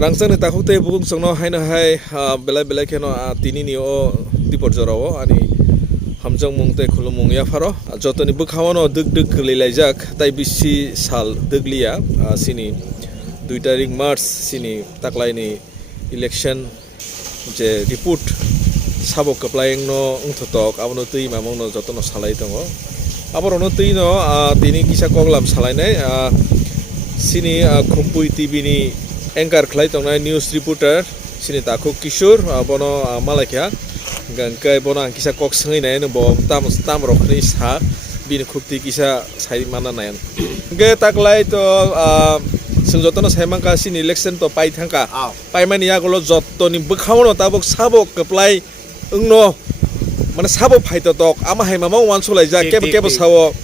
Rangsang ni takut teh bukung sengno hai na hai belai belai keno tini ni o dipor jorao ani hamjang mung teh khulum mung ya faro joto ni bukhawan o dug dug lilajak tai bisi sal duglia sini 2 tarik March sini taklai ni election je report sabo kaplaing no ungthotok abono tui mamong no joto no salai tongo abor no tui no tini kisa koglam salai nai sini Khumpui TV ni anchor khlai tongnai news reporter sini Takuk Kishore bono malakya gangkai bono kisa kok sangai nai no bo tam rokhni sa bin khupti kisa sai mana nayan ge taklai to sengjotono saimangka sini election to pai thangka pai mani yagolo jotto ni bukhawono tabok sabok keplai ungno mane sabo phaito tok ama hai mama wan sulai ja kebo sawo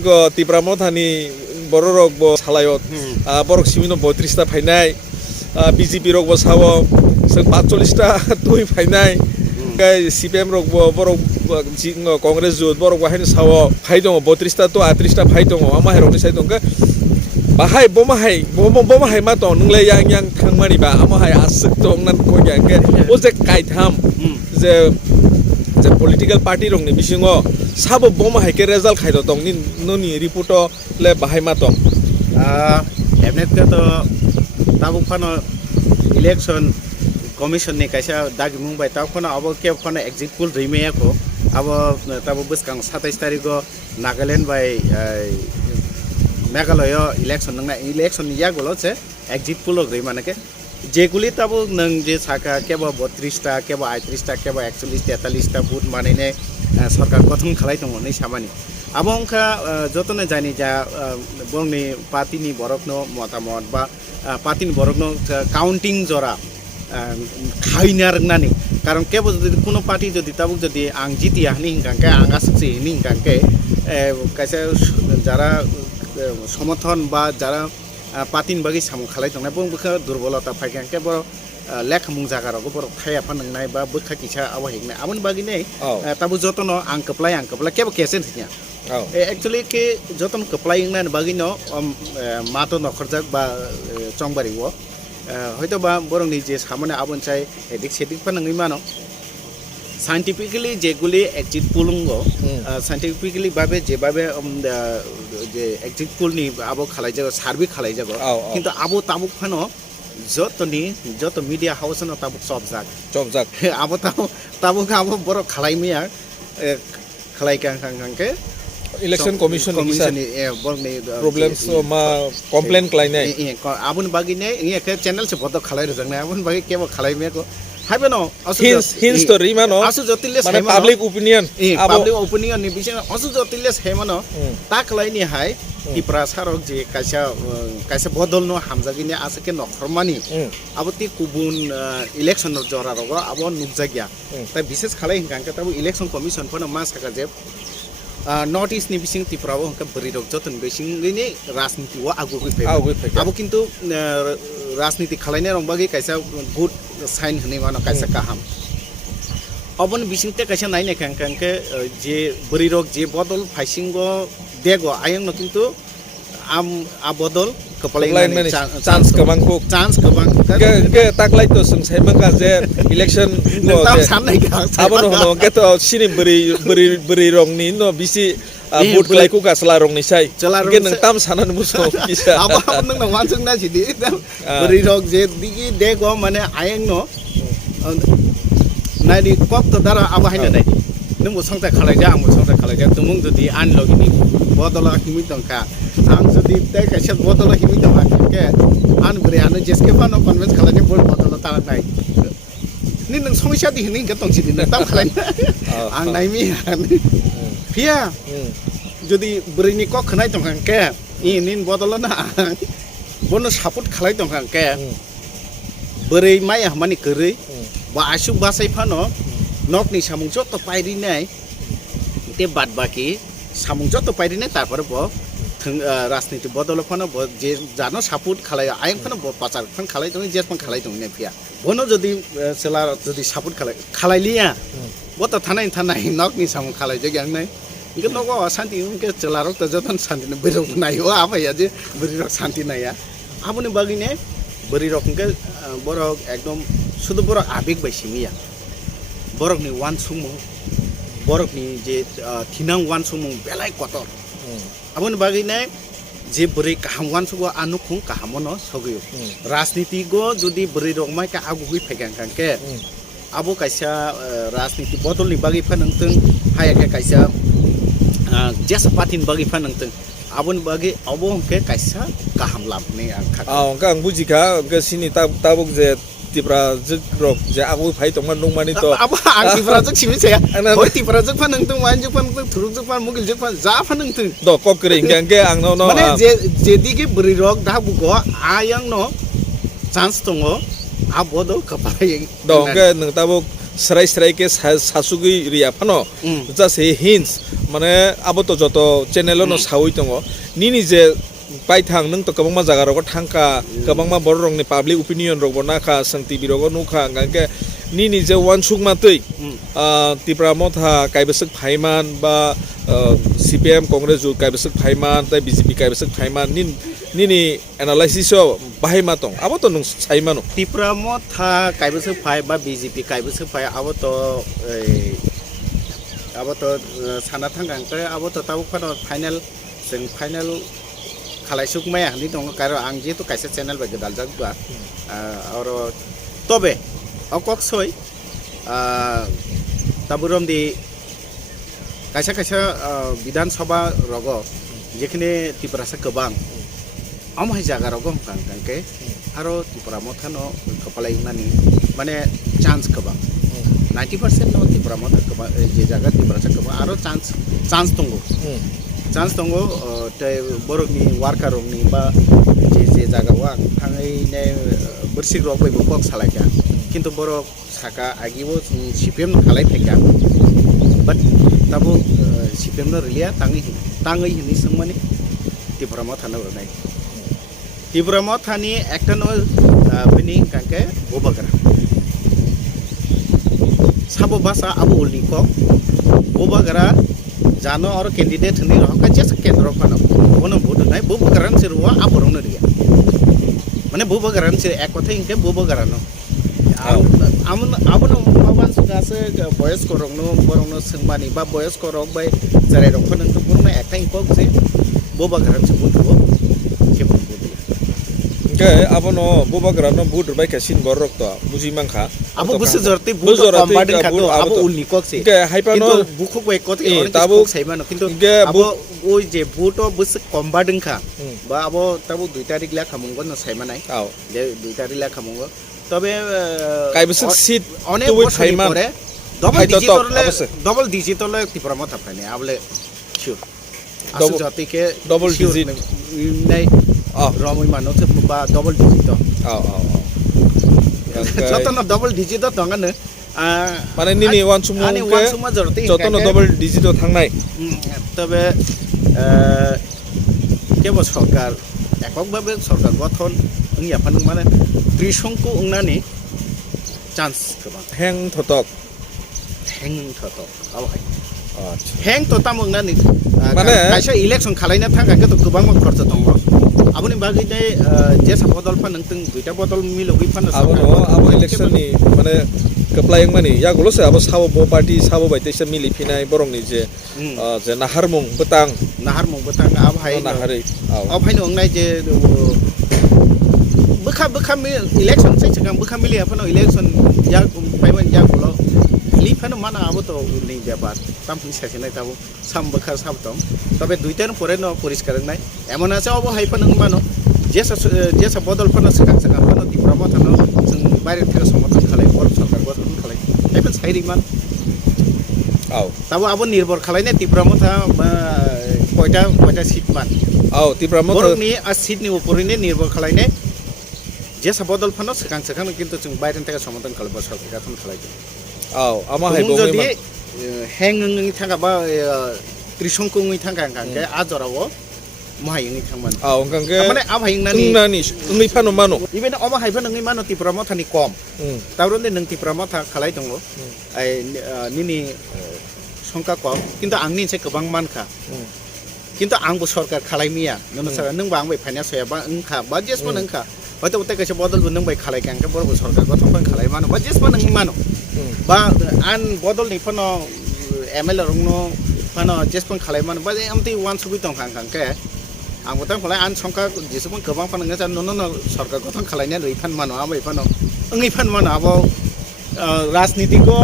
go tipramo thani bororok bo salayot borok simino 32 ta phainai BJP rok bo sawo 45 ta tui phainai kai CPM rok bo borok jingo Congress jut borok hain sawo phaidong 32 ta to 38 ta phaidong ama hai rok ni sai tongka bahai bomahai ma to nungle yang thangmani ba ama hai asuk tong nan ko yang ke o je kaitham je political party rong ni bisingo sabo bomahai ke result khaido tong ni noni report le bahai ma tong cabinet ka to tabuk phano election commission ni kaisa dagimung bai taw phano abo ke phano exit poll rimeya ko abo tabu buskang 27 tarik go Nagaland bai Meghalaya election nang election ya golo che exit poll gri manake যেগুলি তাবো নং যে সাকা কেবা 32 টা কেবা 38 টা কেবা 41 43 টা বুট মানেনে সরকার গঠন খালাই দङ नै সামানি আবংখা যতনে জানি যা বংনি পার্টিনি বরকনো মতামত বা পার্টিনি বরকনো কাউন্টিং জরা খাইনার নানি কারণ কেবো যদি কোনো পার্টি যদি তাবুক যদি আং জিতিয়া নি হিংকাকে আং আসছে নি হিংকাকে কাইসা যারা সমর্থন বা যারা পাতিন বাগি সামু খালাই দङ বং বखा दुर्बलता फाइखां के बर लेख मुं जागा रगो बर थाया फाननाय बा बखा किसा आवा हेगनाय आमन बागि नै ताबु जतन आं कप्लाय केबो केसेन थिया एक्चुअली के जतन कप्लाय ना बागि न मातो नखरजाक बा चंगबारि वो हयतो बा बरंनि जे सामने आबन चाय एदिक सेदिक फाननाय मानो साइंटिफिकली जेगुली एक्जिट पोलिंगो साइंटिफिकली बाबे जे बाबे जे एक्जिट पोलनि आबो खालाय जागो सार्भे खालाय जागो किंतु आबो ताबुक फानो जत मीडिया हाउस न ताबुक सबजाक आबो ताबुक आबो बर खालायमिया खालायखां के election commission ni बरनि problems ma complain klainai आबुन बागि ने के channel से बद खालाय रजंनाय आबुन बागि केबो खालायमिया को हाबेनो hints to rimano asu jotiles mane public opinion ni bising asu jotiles hemano taklai ni hai tipra sarok je kaisa bodol no hamjagi ni asake nokhormani aboti kubun election no jora rogo abo nukjagya ta bises khalai hingka tabu election commission phono ma saka je north east नि बिसिं तिप्राबो हंका बरि रक जतन बिसिं नि राजनीति वा आगु गइफै आबो किन्तु राजनीति खालायनाय रंबागि कायसा गुड साइन हनै मानो कायसा काहाम अबन बिसिं ते कायसा नायनाय खांके जे बरि रक जे बदल फाइसिंगो देगो आयं न किन्तु आ बदल कपलाय चान्स गोबां के ताकलाय तो संसाय मंगा जे इलेक्शन नो आबन होनो के तो सिनि बरि रंनि न बिसि बुट क्लायकु गासला रंनि साय के नों ताम सानान मुसो किसा आबा नों वानजों ना जिदि बरि रक जे दिगि देगो माने आयं न नायदि कप तो दारा आबा हायना नायदि नों संथा खालायजा आं संथा खालायजा तुमुं जदि आन लगिनि बदला हिमि दंका आं जदि ते कायसा बदला हिमि दंका के आन बरि आनो जेसके फानो कन्विन्स खालायनि बल बदला तारा नाय नि नों समस्या दि हिनि के तंसि दिन ताम खालाय आं नायमि फिया जदि बरिनि क खनाय दंका के इ निन बदला ना बनो सापोर्ट खालाय दंका के बरै माय माने गरै बा आसु बासाय फानो नकनि सामुं जत पायरिनाय ते बाद बाकी सामुं जत पायरिनाय तारपर ब राजनीति बदल फानो जे जानो सापोर्ट खालाय आयं फानो ब पाचार फान खालाय दं जे फान खालाय दं ने फिया बनो जदि सेला जदि सापोर्ट खालायलिया बत थानाय नकनि सामुं खालाय जग्यां नाय इके नगो शान्ति उनके चलारक त जतन शान्ति न बिरक नायो आफाया जे बिरक शान्ति नाया आबुनि बागिने बोरै रखमके borok ekdom শুধু borok আবেগ bye see Mia borokni wan sumung borokni je thinang wan sumung belai kotor aboni bagine je borai kaham wan sugo anukhung kahamono sogiyo rajnitigo jodi borai rokmai ka agugui phaigan kanke abo kaisa rajniti botolni bagi phanangtung hayake kaisa jesa patin bagi phanangtung aboni bagi abo hongke kaisa kaham labne angkha angka ang bujika angka sini tabuk je tipra jegrok je agui phai tongman nongmani to abo ang tipra jek simi saya hoi tipra jek phanangtung wan jek phanangtung thuruk jek phan mugil jek phan ja phanangtung do kokre ingke ang no mane je dike borai rok dabugo ayang no chance tongo abodo kapai do angke nang tabuk serai ke sasugui ria phano just he hints mane abo to joto channel no sawi tongo nini je paithang nang to kabangma jaga rogo thangka kabangma borok ni public opinion rogo nakha sang tv rogo nukha ngangke nini je wansuk ma tei tipra motha kaibesek phaiman ba cpm congress ju kaibesek phaiman tai bjp kaibesek phaiman nini analysis o bahai ma tong abo to nung saimano tipra motha kaibesek phai ba bjp kaibesek phai abo to sana thangang te abo to tabu phano final sing final khalaisuk maya ni dong karo ang je to kaisa channel ba gedal jak ba aro tobe akok soi taburom di kaisa bidan sabha rogo jekhine tipra sa kebang amhai jaga rogo kangke aro tipra mothano kapalai nani mane chance kebang 90% no tipra motha kebang je jaga tipra sa kebang aro chance tongo chance tongo tai borokni worker rokni ba je jaga wa thangai ne bersik rok bai bok salaika kintu borok saka agibo cpm khalai theka but tabu cpm no rilia tangai hini sangmani tipra motha no nai tipra motha ni ekta no bini kanke bobagara sabo basa abu ulni ko bobagara jano और candidate Honey रहा जैसे केंद्र फनो ono vote nai bobagaran se ruwa aborong na dia mane bobagaran se ek kotha inke bobagaran no amono maban suga se boys korong no borong no sengmani ba boys korong bai jare rong phano to burna ekta inko se bobagaran se vote ho ke vote ke abono bobagaran no vote bai kasin borok to buji mangkha abo busu jorti vote combined khato abo ulni kok se ke haipano bukhuk bai kot tabu saimano kintu abo ওই যে ভোটো বস কম্বার্ডিং খা বা আবো তাবো 2 তারিখ লা খামুঙ্গো না সাইমানাই আও যে 2 তারিখ লা খামুঙ্গো তবে কাইবস সিট অনেক বছর পরে ডবল ডিজিটলে ত্রিপুরা থাপাইনে আবলে শিওর আসু জাতিকে ডবল ডিজিট নাই রমই মানো বা ডবল ডিজিট আও যতন ডবল ডিজিট দঙ্গানে মানে নিনি ওয়ান সুমা যতন ডবল ডিজিট থাংনাই তবে কেবল সরকার এককভাবে সরকার গঠন ইয়াফান মানে ত্রিশংকু উংনানি চান্স গোबां হেং থতক আবহাই হেং থতাম উংনানি মানে কাইসা ইলেকশন খালাইনা थांगाखै তো गोबां खर्च दङ आबोनि बागैने जे साबदल फान नोंथों दुइटा बदल मिलगै फान आबो इलेक्शननि माने कप्लायं माने यागुलसो आबो साबो बो पार्टी साबो बायतेसो मिलिफिनाय बरंनि जे नाहारमुं बतang आबहाय नाहारै आबहाय नंनाय जे बोखा इलेक्शन सैसगां बोखा मिलिया फानो इलेक्शन या फाइमन या गुलो লি ফানো মানা আবো তো উনি ব্যাপার তামফি সাসেনাই তাবো সাম बोखा সাবতম তবে দুইটার পরে ন পরিষ্কার নাই এমন আছে অবহাই ফানো মানো जेसा बदल फानो सका फानो ত্রিপুরা মথানো जों বাইরে থেকে সমর্থন খালাই বড় সরকার গঠন খালাই এফেন সাইরিমান আও তাবো আবো নির্ভর খালাইনে ত্রিপুরা মথা কয়টা সিট মান আও ত্রিপুরা মথা বরনি আ সিটনি উপরিনে নির্ভর খালাইনে जेसा बदल फानो सका কিন্তু जों বাইরে থেকে সমর্থন খালাই বড় সরকার গঠন খালাই আও আমা হাইবো যদি হেংংনি থাকা বা ত্রিশংকুংনি থাকা কাঙ্গে আজরাও মহাইংনি থাকমান আও কাঙ্গে মানে আবহাইংনানি উংনি ফানো মানো ইবেন অবহাইফা নংনি মানো ত্রিপুরা মথানি কম তারনে নং ত্রিপুরা মথা খালাই দङ আই নিনি সংখ্যা কম কিন্তু आंनि से गोबां मानखा কিন্তু आंबो सरकार खालायमिया नों बांबाय फाइनान्स होयाबा ओंखा बा जेसबो नोंखा হয়তো ওতে কাছে বদল নং বাই খালাই কাঙ্কে বড় সরকার গঠন খালাই মানো বা যেসবা নং মানো বা আন বদল নি ফানো এমএলএ রংনো ফানো যেসবা খালাই মানো বা আমতি ওয়ান সুবি দं কাঙ্কে आं बतां फलाय आन संखा जेसेबां गोबां फानङो जा नन सरकार गठन खालायनाय रैफान मानो आबै फानो ओङै फान मानो आबो राजनीतिको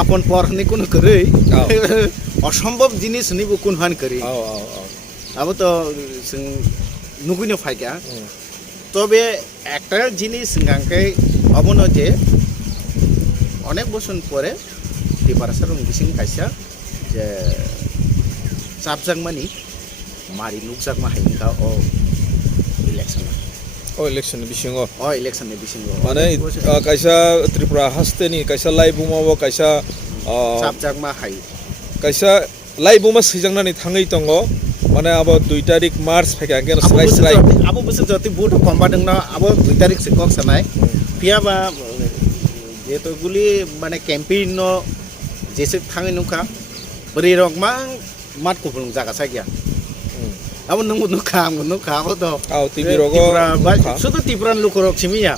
आपन परनि कुन करै असम्भव जिनिस निबो कुन हान करै आबो तो जों नुगैनो फायगा তবে একটা জিনিস গাঙ্কে অবনো যে অনেক বছর পরে ডিপারেশন বিসিং কাইসা যে চাপজাংমানি मारी नुकसाक मा हाइनका ओ इलेक्शन बिसिङाव इलेक्शन बिसिङाव माने कायसा त्रिपुरा हास्टेनि कायसा लाइबुमाव कायसा साबजाक मा हाइ कायसा लाइबुमा सैजांनानै थाङै दङ माने अब 2 तारिख मार्च फैगांगेन स्राय आबो बोसोर जति बुट कम्बा दंना आबो 2 तारिख से कक सनाय पियाबा जेतो गुली माने कैंपेन नो जेसे थाङै नुका बरि रक मा मात कुफुल जागा सागिया अब नंगौ नुखा अब तो टीवी रोगो शुद्ध टीपुरान लुकरक सिमिया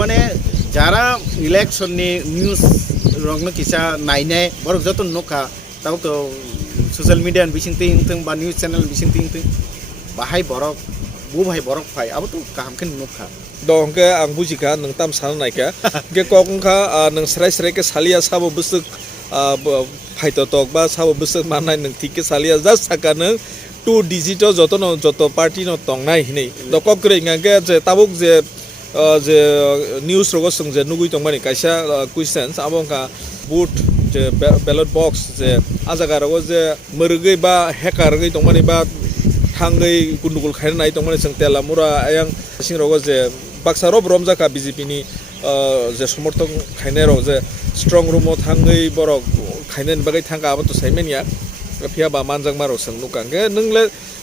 माने जारा इलेक्शन नि न्यूज रंगनो किसा नायने बरक जतो नुखा ताव तो सोशल मीडिया बिसिंति इंतों बा न्यूज चैनल बिसिंति इंतों बाहाय बरक बु भाई बरक फाय अब तो कामखन नुखा दंके आं बुजिखा नों ताम सान नायका के ककंखा नों स्राय के सालिया साबो बुसुक फाइतो तक बा साबो बुसुक मानाय नों थिके सालिया जास्ट साकानो 2 डिजिटल जत पार्टी न तंगनाय हिनै दकक ग्रेंगाके जे ताबुक जे न्यूज रोगो सं जे नुगुइ तंगमानि कायसा क्वेश्चन्स आबंका बुट जे बैलेट बॉक्स जे आजागा रोगो जे मरगै बा हैकार गै तंगमानि बा थांगै गुन्दुगुल खायनाय तंगमानि जों तेला मुरा आयां सिं रोगो जे बाक्सारो ब्रमजाका बीजेपी नि जे समर्थक खायनाय रो जे स्ट्रंग रूमो थांगै बरक खायनाय बागै थांगा आबो तो साइमेनिया फियाबा मानजां मारो सों नुकांगे नोंले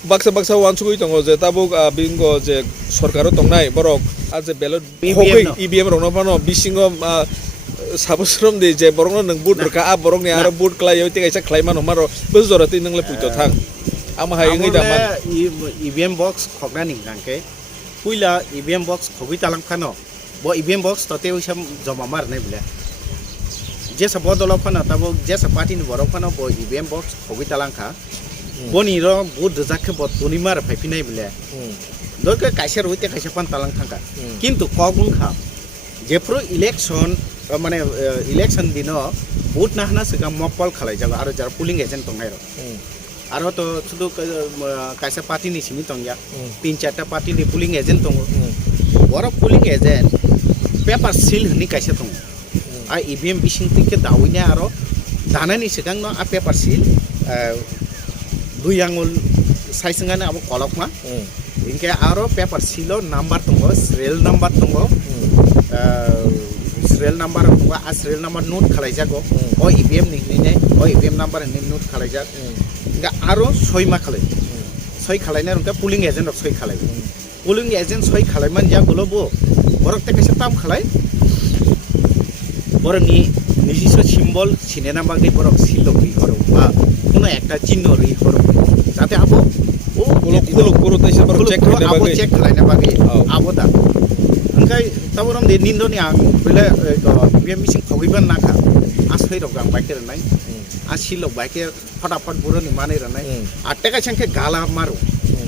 बाक्सा वानसुगै दङ जे ताबुक बिंगो जे सरकारो तंनाय बरक आज बेलेट ईवीएम रनो फानो बिसिङो साबस्रम दे जे बरंनो नों बुट रका आ बरंनि आरो बुट क्लायो ते कायसा क्लाइमान हमारो बजरति नोंले पुइतो थां आमा हाय ngै दामान ईवीएम बॉक्स खगनानि गांके पुइला ईवीएम बॉक्स खगै तालां खानो बो ईवीएम बॉक्स तते उसाम जमा मारनाय बिला जेसा बदल फाना ताबो जेसा पार्टी नि बरक फाना बो ईवीएम बॉक्स खगै तालांखा बनि र बुट जाखे बतनि मार फाइफिनाय बिला दरके कायसा रइते कायसा पान तालां थांका किन्तु कगुंखा जेफ्रो इलेक्शन माने इलेक्शन दिनो बुट नाहना सिगां मकपल खालाय जागो आरो जार पुलिंग एजेंट दंनाय र आरो तो शुद्ध कायसा पार्टी नि सिमि तंया 3-4टा पार्टी नि पुलिंग एजेंट दङ बर पुलिंग एजेंट पेपर सील हनि कायसा दङ आ ईवीएम बिसिंतिके दावैने आरो दानानि सिगांनो आ पेपर सील 2 आंगुल साइसंगाने अब कलकमा इनके आरो पेपर सीलो नम्बर दङ सिरियल नम्बर दङ सिरियल नम्बर दङ आ सिरियल नम्बर नोट खालाय जागो ओ ईवीएम निने ओ ईवीएम नम्बर नि नोट खालाय जा इनका आरो 6 मा खालाय 6 खालायना उनका पुलिंग एजेंट 6 खालाय पुलिंग एजेंट 6 खालायमान जा गलबो बरकते कैसे ताम खालाय बरनि निजिस सिम्बल सिनेना बागै बरक सिल रि हरो बा कोनो एकटा चिन्ह रि हरो जाते आबो ओ कुलो तैसे बरक चेक खालायना बागै चेक खालायना बागै आबो दा ओंखाय ताबरम दे निन्दनि आं बेले ईवीएम मिसिं खगैबान नाखा आसै रग आं बाइके रनाय आसिल बाइके फटाफट बुरनि मानै रनाय आटेका संखे गाला मारो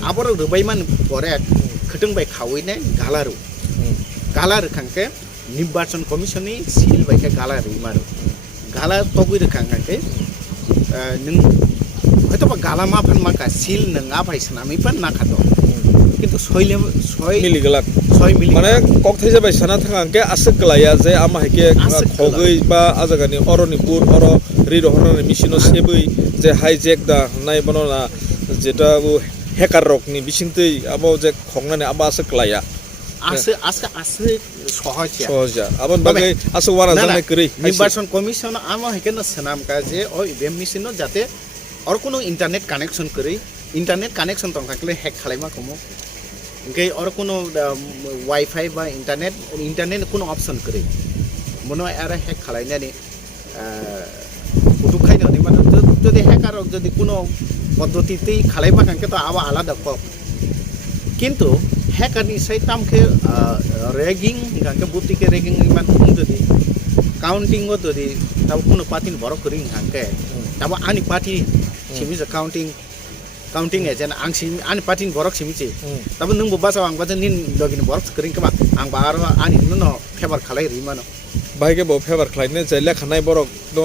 आबर रबायमान बरे खटों बाय खावैने गालारो गाला रखांके निर्वाचन कमिशननि सिल बायके गाला रिमारो गाला तगै रखांके नों हयतो गाला मा फान माका सिल नङा फायसनामै फान नाखातो किन्तु 6 मिलि माने कक थाइजा बाय साना थांगांके आसक गलाया जे आमा हेके खगै बा आजागानि अरनि बुट अर रिरो हरनानि मिसिनो सेबै जे हाइजेक दा नाय बनना जेटा हेकार रकनि बिसिंतै आबो जे खंनानै आबा आसक गलाया आसे सहजा आबन बागै आसो वारा जानाय करै निर्वाचन कमिशन आमा हेकेन सनाम का जे ओ ईवीएम मिसिनो जाते और कोनो इंटरनेट कानेक्शन करै इंटरनेट कानेक्शन तंखाकले हैक खालायमा कमो इनके और कोनो वाईफाई बा इंटरनेट कोनो ऑप्शन करै मनो आरो हैक खालायनानै फटो खायनानै माने যদি हैकार যদি কোনো পদ্ধতিতেই খালাইবা কাंके तो आवा आलादा क किन्तु hacker ni sai tam ke ragging hingga buti ke ragging iman jadi counting go jadi tahu kuno patin borok kering hangke tahu ani pati simi counting agent ang simi ani patin borok simi ce tahu nung bubasa ang baca nin login borok kering kema ang baru ani nuno fever khalai rimano baik bo fever khlaine je lekhanai borok no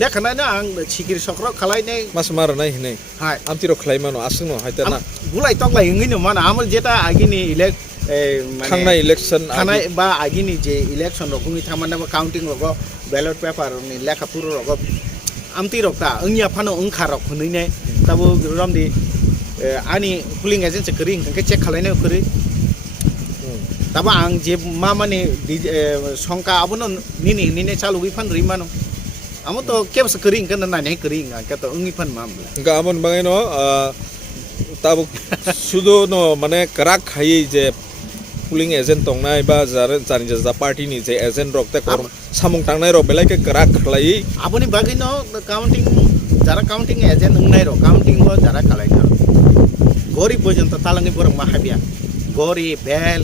lekhana na ang sikir sokro khalai ne mas mar nai hine hai amtiro khlai mano asung no haita na bulai tok lai ngini mana amal jeta agini elect khangna election khana ba agini je election ro kungi thamana ba counting ro ballot paper ni lekha puro ro amti ro ta angya phano angkha ro khuni ne tabu rom di ani polling agent se kering ke check khalai ne kuri tabu ang je mama ni songka abono nini chalu gi phan rimano amo to kep se kering kan na ne kering ka to ungi phan mam ga amon bangai no tabuk sudo no mane karak khai je polling agent tongnai ba jani ja party ni je agent rok te korum samung tangnai ro belai ke karak khlai aboni bagi no counting jara counting agent ngai ro counting go jara khalai na gori pojonto talangi borong mahabia gori bel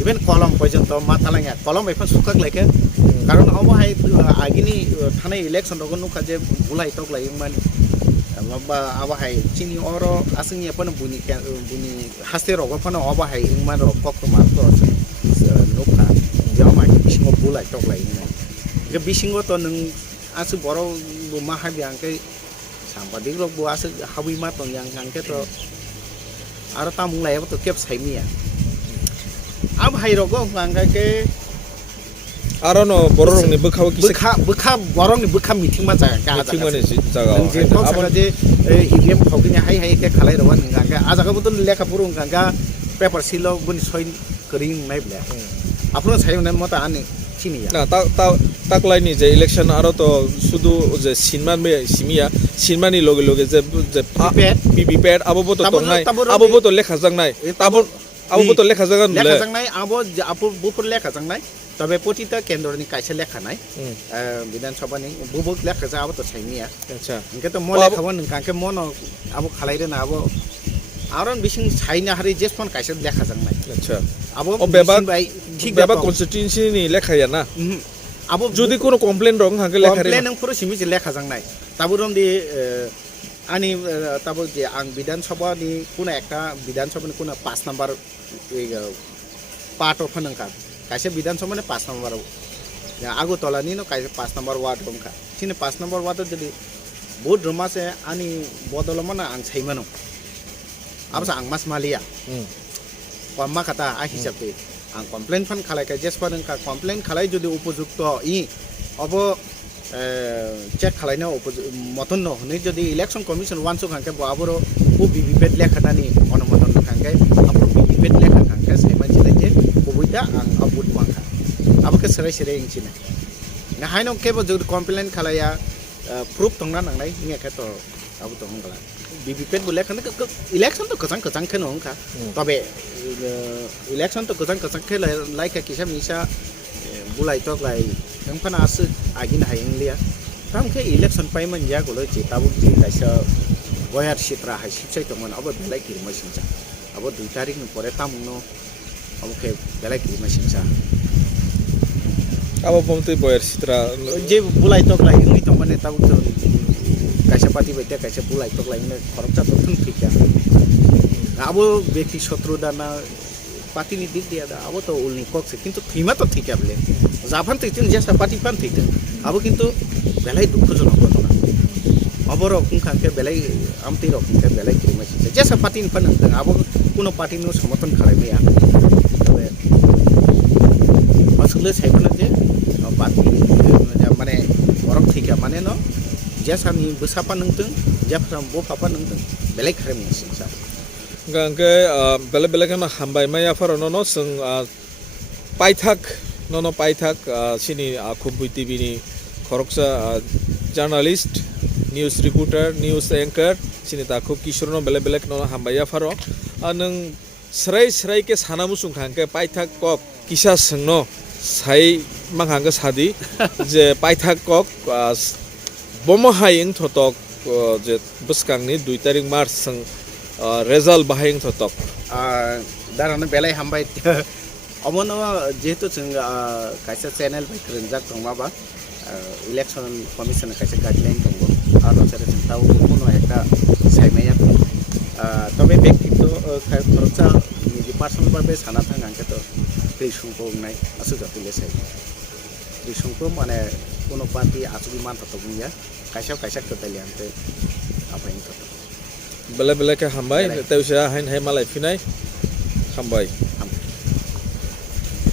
even kolom pojonto matalanga kolom epan sukak leke karon abo hai agini thane election ro nu ka je bulai tok lai man ba aba hai chini oro asing ya pano buni haste ro pano aba hai ingman ro kok ma to nokha jama bisingo bulai tok lai ni ge bisingo to nang asu boro bu ma ha biang ke sambadik ro bu asu hawi ma tong yang ke to ara tamung lai to kep sai mi ya ab hai ro go ngang ke arono borong ni bukhaw kise bukha borong ni bukha meeting ma jaga ka meeting mane jaga je to sa je EVM khawkini hai ke khalai rawan nga a jaga butun lekha purung nga paper silo buni soin kering nai bla apro sai na mata ani chini ya na tak lai ni je election aro to sudu je sinman me simia sinmani loge je ppad abo boto tongnai abo boto lekha jangnai abo boto lekha jangnai abo bupur lekha jangnai তবে প্রতিটা কেন্দ্রনি কাইছে লেখা নাই বিধানসভানি বুবুক লেখা যা আবো তো ছাইনিয়া আচ্ছা ইনকে তো মলে খাবো নংকাকে মন আবো খালাইরে না আবো আরন বিসিং ছাইনা হারি জেসপন কাইছে লেখা জাং নাই আচ্ছা আবো বেবা বাই ঠিক বেবা কনস্টিটিউয়েন্সি ni লেখা ya na আবো যদি কোনো কমপ্লেন রং হাকে লেখা রে কমপ্লেন নং পুরো সিমি লেখা জাং নাই তাবুরম দি আনি তাবো যে আং বিধানসভানি কোন একটা বিধানসভানি কোন 5 নাম্বার পার্ট অফ নংকা kaise বিধানসভা মানে 5 নম্বর আগো তলানি no kaise 5 নম্বর ওয়ার্ড রংকা সিনে 5 নম্বর ওয়ার্ড যদি বহুত রমাসে আনি বদলমনা আং ছাইমানো আবসা আং মাস মালিয়া কম্মা খাতা আ হিসাবে আং কমপ্লেন ফান খালাইকা জেসপান কা কমপ্লেন খালাই যদি উপযুক্ত অব চেক খালাইনা মতন ন হনে যদি ইলেকশন কমিশন ওয়ানসো খানকে আবরো ও বিবিপেট লেখাদানি অনুমোদন খানকে আবরো বিবিপেট লেখা খানকে সাইমান চিলাইতে কবুইতা আং আবুত মাখা আবকে সেরাই ইংচিনা না হাইনো কেবো যদি কমপ্লেন খালাইয়া প্রুফ তংনা নাংনাই নিয়াকে তো আবু তো হংলা বিবিপেট বলে খানে ইলেকশন তো কচাং খেনো হংখা তবে ইলেকশন তো কচাং খে লাইকা কিসা মিসা বুলাই তক লাই नोंफाना आसो आगिन हायंलिया तामखे इलेक्शन पाइमन या गलो जे ताबु जे काइसा बयार सित्रा हाय सिपसाय तमन अब बेलाय किरमा सिंसा अब 2 तारिख नि परे तामुनो अबखे बेलाय किरमा सिंसा अब पमते बयार सित्रा जे बुलाय तक लाई नि तमने ताबु काइसा पार्टी बैठे काइसा बुलाय तक लाई ने खरचा तो थुन फिका अब व्यक्ति शत्रु दाना पार्टी नि दिक दिया अब तो उलनी कक से किंतु थीमा तो ठीक है बले जाफान थैथों जेसा पार्टी फान थैथों अब किंतु बेलाय दुखजनक घटना अबर कुंखाके बेलाय आमति रखुंखे बेलाय किरमासि जेसा पार्टी फान अब कोनो पार्टी नो समर्थन खालामैया तबे असले साइबना जे पार्टी माने बरक थैका माने न जेसानि बोसापा नंथों जेफ्राम बोफापा नंथों बेलाय खालामैसि सा गांके बेले ना हामबाय माया फारनो न जों पाइथाक ननो पाइथाक सिनि खुबुइ टिभि नि खरकसा journalist news reporter news anchor सिनि ताखु किशोरनो बेले ननो हामबाया फारो नों स्राय के सानामुसुं खांके पाइथाक कक किसा संनो साइ मांगांगे सादि जे पाइथाक कक बमहायिं थतक जे बसकांनि 2 तारिख मार्च जों रेजाल्ट बाहायिं थतक दारानो बेलाय हामबाय अमनो जेहेतु जों कायसा चेनेल बाय ग्रोनजाक दं माबा इलेक्शन कमिशन कायसा गाइडलाइन दं आरो सारे जों ताव कोनो एकटा सायमाया तबे व्यक्तित्व खरचा निजे पार्सनल भाबे साना थां आंके तो दैसंखौ नाय आसु जातिले साय दैसंखौ माने कोनो पार्टी आसुबि मानता तो बुंया कायसा खोताइले आंते आपाइन तो बेले बेले के हामबाय तेवसा हाइन हाय मालाय फिनाय हामबाय